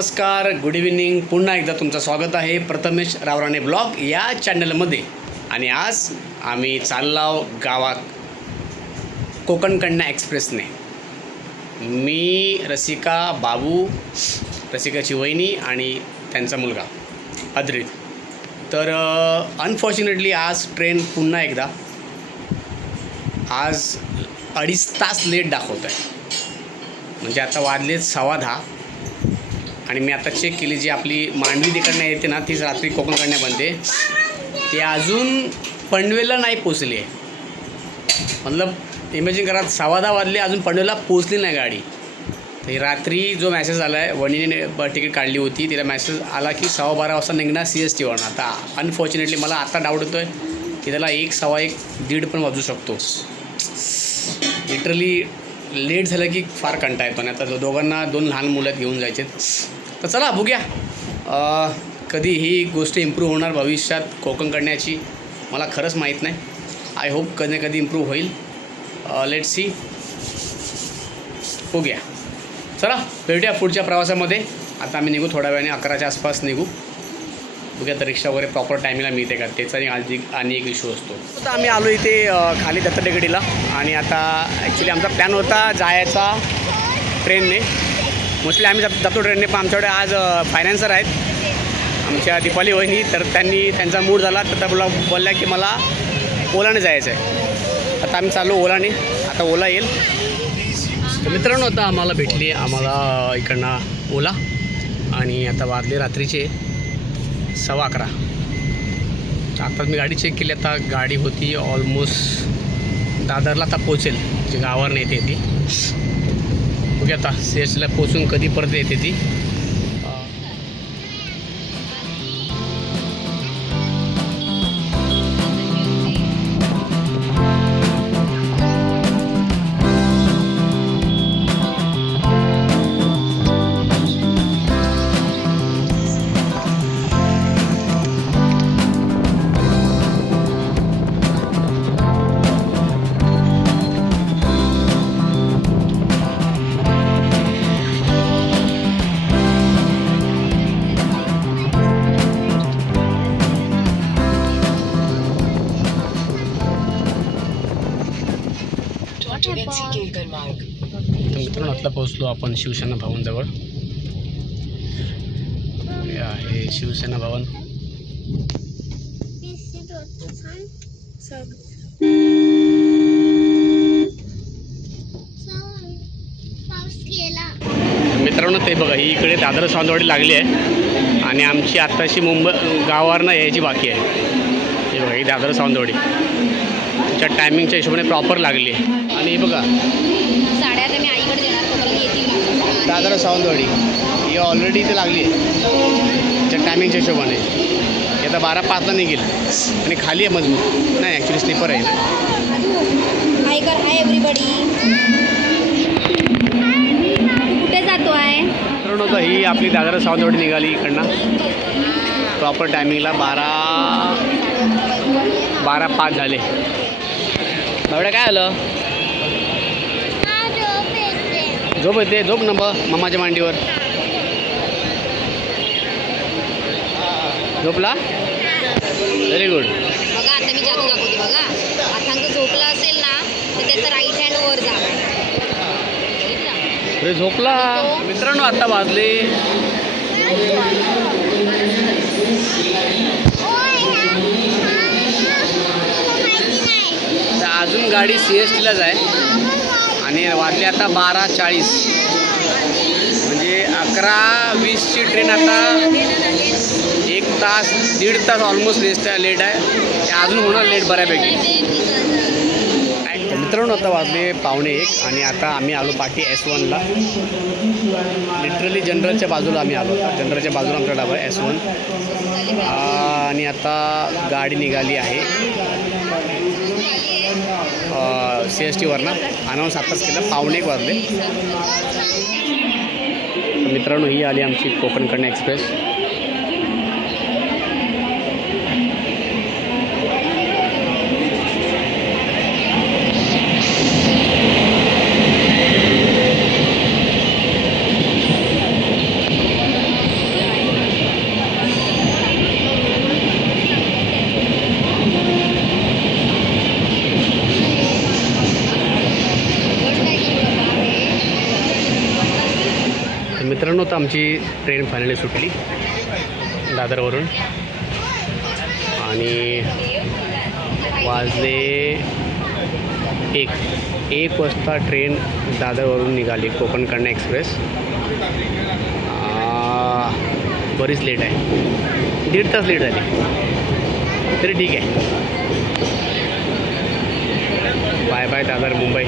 नमस्कार, good evening. पुन्हा एकदा तुमचं स्वागत आहे प्रथमेश रावराणे ब्लॉग या चॅनलमध्ये. आणि आज आम्ही चाललो गावात कोकण कन्या एक्सप्रेसने. मी, रसिका, बाबू, रसिकाची वहिनी आणि त्यांचा मुलगा अद्रित. तर अनफॉर्च्युनेटली आज ट्रेन पुन्हा एकदा आज 2.5 तास लेट दाखवत आहे. म्हणजे आता वाजलेत 10:15 आणि मी आता चेक केली, जी आपली मांडवी तिकडनं येते ना, तीच रात्री कोकण कन्या बनते, ती अजून पनवेलला नाही पोचली आहे. मतलब इमॅजिन करा, 10:15 वाजले अजून पनवेलला पोचली नाही गाडी. तर रात्री जो मॅसेज आला आहे, वणीने तिकीट काढली होती, तिला मॅसेज आला की 12:15 वाजता निघणार CSTवरून. आता अनफॉर्च्युनेटली मला आता डाऊट येतो आहे की त्याला 1, 1:15, 1:30 पण वाजू शकतो. लिटरली लेट झालं की फार कंटाळा येतो. आणि आता दोघांना 2 लहान मुलं घेऊन जायचे. तर चला बघूया कधी ही गोष्ट इम्प्रूव्ह होणार भविष्यात कोकण कन्याची, मला खरंच माहीत नाही. आय होप कधी ना कधी इम्प्रूव्ह होईल. लेट सी, बघूया. चला भेटूया पुढच्या प्रवासामध्ये. आता आम्ही निघू थोड्या वेळाने, 11च्या आसपास निघू. बघूया तर रिक्षा वगैरे प्रॉपर टायमिंगला मिळते का, त्याचा आणि एक इश्यू असतो. आता आम्ही आलो इथे खाली दत्तटेकडीला. आणि आता ॲक्च्युली आमचा प्लॅन होता जायचा ट्रेनने. मोस्टली आम्ही जातो ट्रेनने, पण आमच्याकडे आज फायनान्सर आहेत आमच्या दीपाली वहिनी. तर त्यांचा मूड झाला, तर त्या बोलल्या की मला ओलाने जायचं आहे. आता आम्ही चाललो ओलाने. आता ओला येईल. तर मित्रांनो, आता आम्हाला भेटली इकडनं ओला. आणि आता वाजले रात्रीचे 11:15. आता मी गाडी चेक केली, आता गाडी होती ऑलमोस्ट दादरला आता पोचेल, जे गावावर येते ती. बघूया आता CSTला पोचून कधी परत येते ती. तर मित्रांनो, आत्ता पोहोचलो आपण शिवसेना भवनजवळ. हे शिवसेना भवन. मित्रांनो, ते बघा, ही इकडे दादर सावंतवाडी लागली आहे आणि आमची आत्ताशी मुंबई गावावरनं यायची बाकी आहे. हे बघा, ही दादर सावंतवाडी त्याच्या टायमिंगच्या हिशोबाने प्रॉपर लागली आहे. आणि हे बघा, साड्या आता मी आईकडे देणार, तोपर्यंत येतील. दादर सावंतवाडी ही ऑलरेडी इथे लागली आहे त्याच्या टायमिंगच्या हिशोबाने. ही आता 12:05ला निघेल. आणि खाली आहे मजबूत, नाही ॲक्च्युली स्लीपर आहे. हाय कर, हाय एव्हरीबडी. कुठे जातो आहे? तर ही आपली दादर सावंतवाडी निघाली इकडनं प्रॉपर टायमिंगला. 12:05 झाले. एवढं काय आलं? झोप येते, झोप ना मम्माच्या मांडीवर. झोपला? Very good. बघा, आता मी जादू दाखवते. बघा, अथांग झोपला असेल ना, तर त्याचं राईट हँड वर जा. अरे झोपला. मित्रांनो, आता वाजले तर अजून गाडी CSTलाच आहे. आणि वाजले आता 12:40. म्हणजे 11:20ची ट्रेन आता 1 तास 1.5 तास ऑलमोस्ट लेट आहे. अजून होणार लेट बऱ्यापैकी. मित्रांनो, आता वाजले 12:45 आणि आता आम्ही आलो पाठी S1ला. लिटरली जनरलच्या बाजूला आम्ही आलो. जनरलच्या बाजूला आमचा डबा आहे S1. आणि आता गाडी निघाली आहे CSTवरनं. अनाऊन्स आत्ताच केलं, 12:45 वाजले. मित्रांनो, ही आली आमची कोकण कन्या एक्सप्रेस. आमची ट्रेन फायनली सुटली दादरवरून आणि वाजले 1 वाजता ट्रेन दादरवरून निघाली कोकण कन्या एक्सप्रेस. बरीच लेट आहे, 1.5 तास लेट झाली तरी ठीक आहे. Bye bye Dadar Mumbai.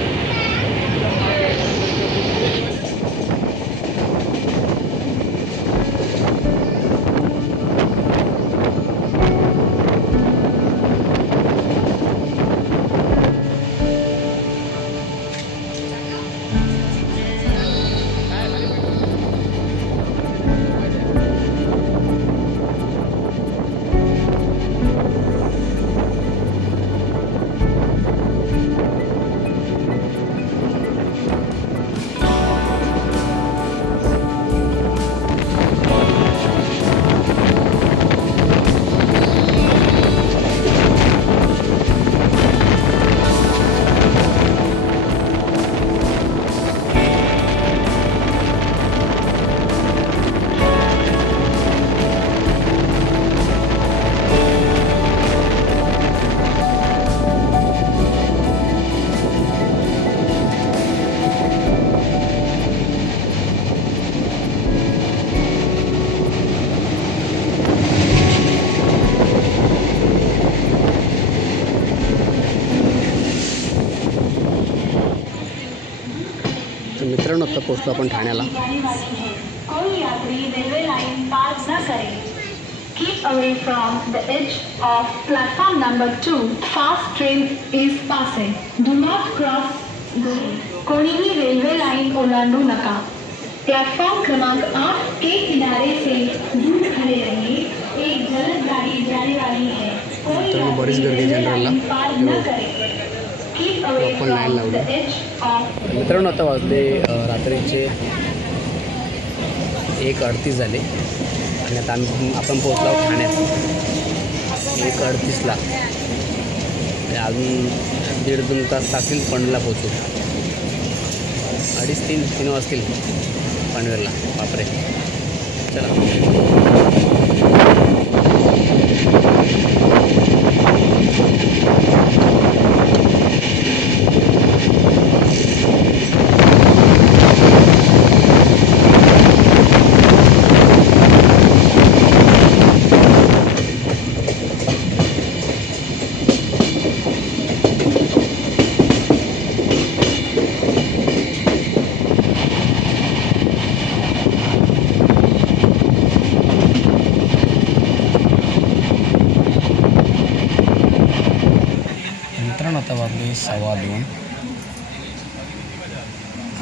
तर मित्रांनो आता पोचलो आपण ठाण्याला. कोई यात्री रेलवे लाइन पार न करे. Keep away from the edge of platform number 2. Fast train is passing. Do not cross the. कोणीही रेल्वे लाइन ओलांडू नका. प्लेटफॉर्म क्रमांक 8 के किनारे से दूर खड़े रहिए. एक जल्द गाड़ी जाने वाली है. कोई बरीच गर्दी जनरलला पार न करे. Keep away आपण लाईन from लावली. the edge of. मित्रांनो आता वाजले रात्रीचे 1:38 झाले आणि आता आपण पोचलो आहोत ठाण्यात 1:38ला. अजून 1.5-2 तास लागतील पनवेलला पोचू. 2:30-3 वाजतील पनवेलला. बापरे. चला. मित्रांनो आता वाजले 2:15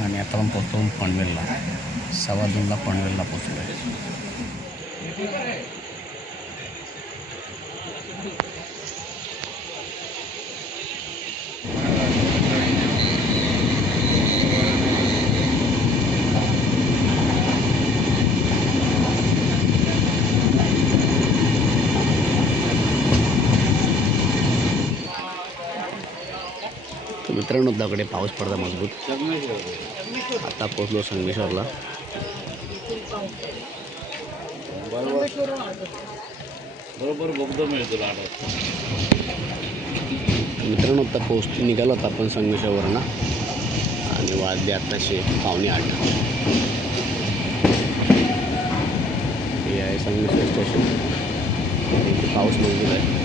आणि आता आपण पोचतो पनवेलला. 2:15ला पनवेलला पोचलो आहे. मित्रांनो दगडे पाऊस पडता मजबूत. आता पोचलो संगमेश्वरला. मित्रांनो आता निघालो होता आपण संगमेश्वरवरनं आणि वाजले आत्ताशे 7:45. हे आहे संगमेश्वर स्टेशन. इथे पाऊस मजबूत आहे.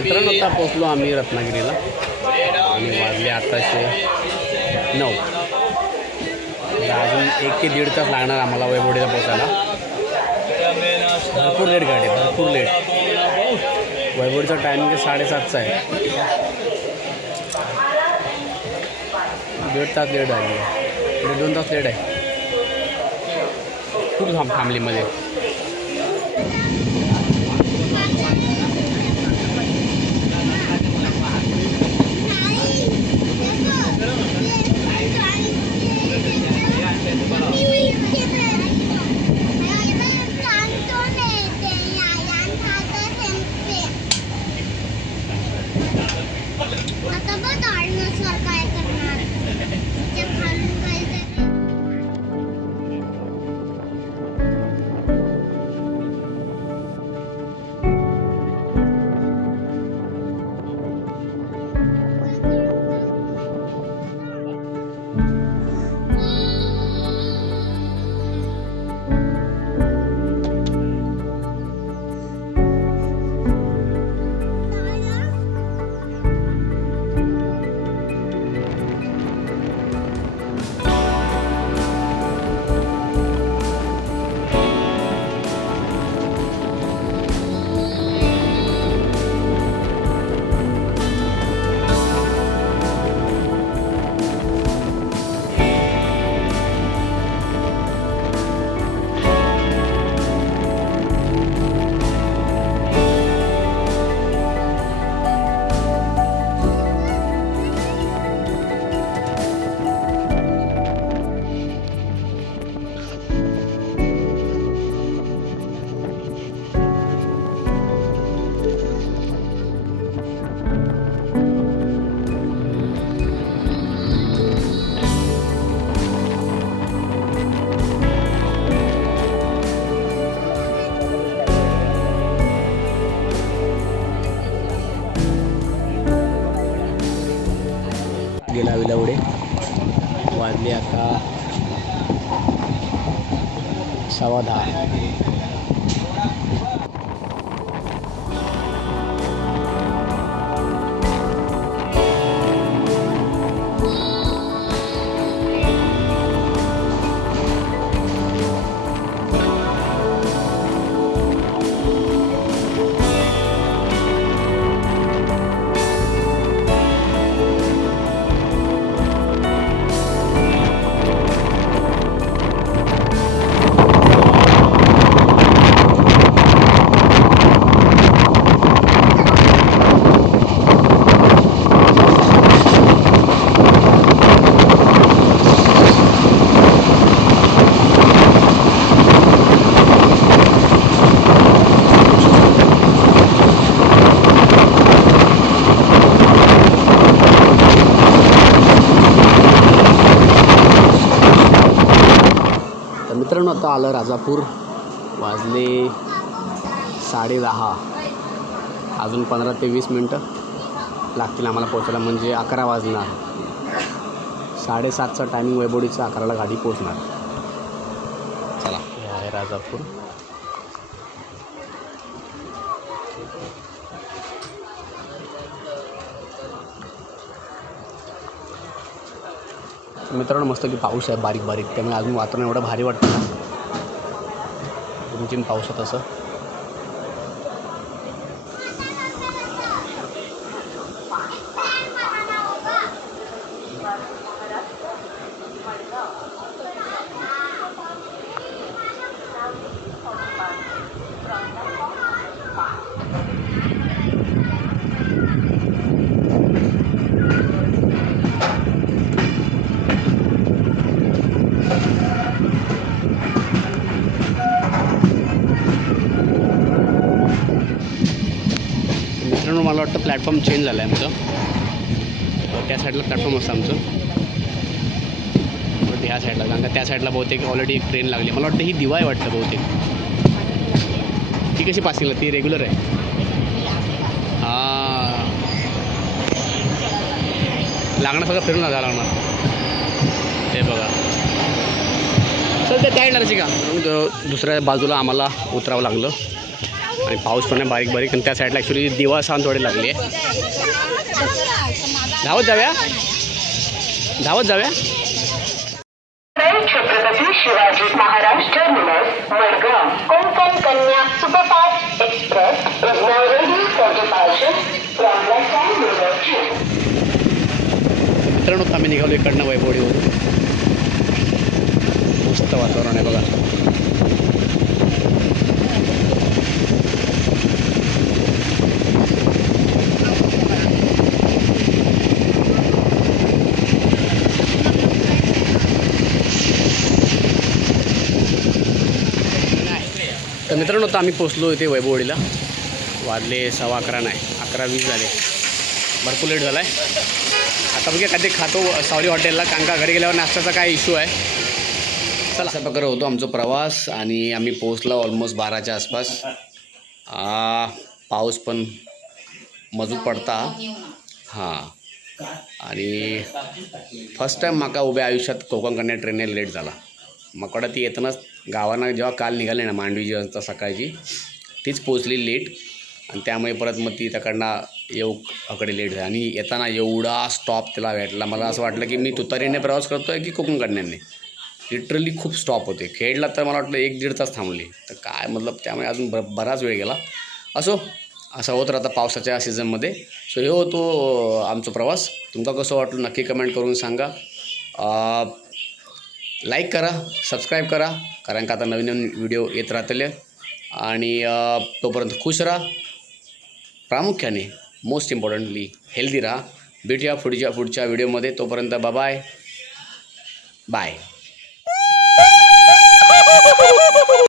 मित्रांनो आता पोचलो आम्ही रत्नागिरीला आणि वाजले आताशे 9. अजून 1 ते 1.5 तास लागणार आम्हाला वैभवडीला पोचायला. भरपूर लेट गाडी, भरपूर लेट. वैभवडीचा टायमिंग 7:30चा आहे. 1.5 तास लेट आहे, 1.5-2 तास लेट आहे. खूप फॅमिलीमध्ये. आता बघ डायनोसॉर काय करणार ते खालून जायचं. गेला विलावडे. वाजले आता 10:15. मित्रांनो आता आलं राजापूर. वाजले 10:30. अजून 15 ते 20 मिनटं लागतील आम्हाला पोचायला, म्हणजे 11 वाजणार. 7:30चा टायमिंग वैभवडीचा, 11ला गाडी पोचणार. चला, हे आहे राजापूर. मित्रांनो मस्त की पाऊस आहे बारीक बारीक, त्यामुळे अजून वातावरण एवढं भारी वाटतं ना. रिमझिम पाऊस आहे तसं. मला वाटतं प्लॅटफॉर्म चेंज झालं आहे आमचं. त्या साईडला प्लॅटफॉर्म असतं आमचं, बट ह्या साईडला, कारण का त्या साईडला बहुतेक ऑलरेडी एक ट्रेन लागली. मला वाटतं ही दिवा आहे वाटतं बहुतेक. ती कशी पासिंगला, ती रेग्युलर आहे. हां, लागणार सगळं फिरून जायला लागणार. हे बघा, चल ते त्या साईडला का दुसऱ्या बाजूला आम्हाला उतरावं लागलं आणि पाऊस पण आहे बारीक बारीक. आणि त्या साईडला ॲक्च्युली दिवा सावंतवाडी लागली आहे. धावत जाऊया. Chhatrapati Shivaji Maharaj terminus Madgaon Konkan Kanya superfast express is now ready for departure from platform number 2. मित्रांनो आम्ही निघालो इकडनं वैभवडीवरून. मस्त वातावरण आहे बघा. तर मित्रांनो आता आम्ही पोचलो इथे वैभवडीला. वाजले 11:15 नाही 11:20 झाले. भरपूर लेट झाला आहे. आता बघूया कधी खातो सावली हॉटेलला, कारण का घरी गेल्यावर नाश्त्याचा काय इश्यू आहे. चला असा प्रकारे होतो आमचा प्रवास आणि आम्ही पोचलो ऑलमोस्ट 12च्या आसपास. पाऊस पण मजबूत पडता हां. आणि फर्स्ट टाईम माका उभ्या आयुष्यात कोकण कन्या ट्रेनने लेट झाला. मकडा ती येतानाच गावांना जेव्हा काल निघाले ना मांडवी जेव्हा सकाळची तीच पोचली लेट. आणि त्यामुळे परत मग ती त्याकडनं येऊकडे लेट झाली. आणि येताना एवढा स्टॉप त्याला भेटला. मला असं वाटलं की मी तुतारीने प्रवास करतो आहे की कोकण कन्याने. लिटरली खूप स्टॉप होते. खेडला तर मला वाटलं 1-1.5 तास थांबले. तर काय मतलब त्यामुळे अजून बराच वेळ गेला. असं होत राहतं पावसाच्या सीझनमध्ये. सो हे होतो आमचा प्रवास. तुमका कसं वाटलं नक्की कमेंट करून सांगा. लाईक करा, सबस्क्राईब करा, कारण का आता नवीन नवीन व्हिडिओ येत राहतील. आणि तोपर्यंत खुश राहा. प्रामुख्याने मोस्ट इम्पॉर्टंटली हेल्दी राहा. भेटूया पुढच्या व्हिडिओमध्ये. तोपर्यंत बाय.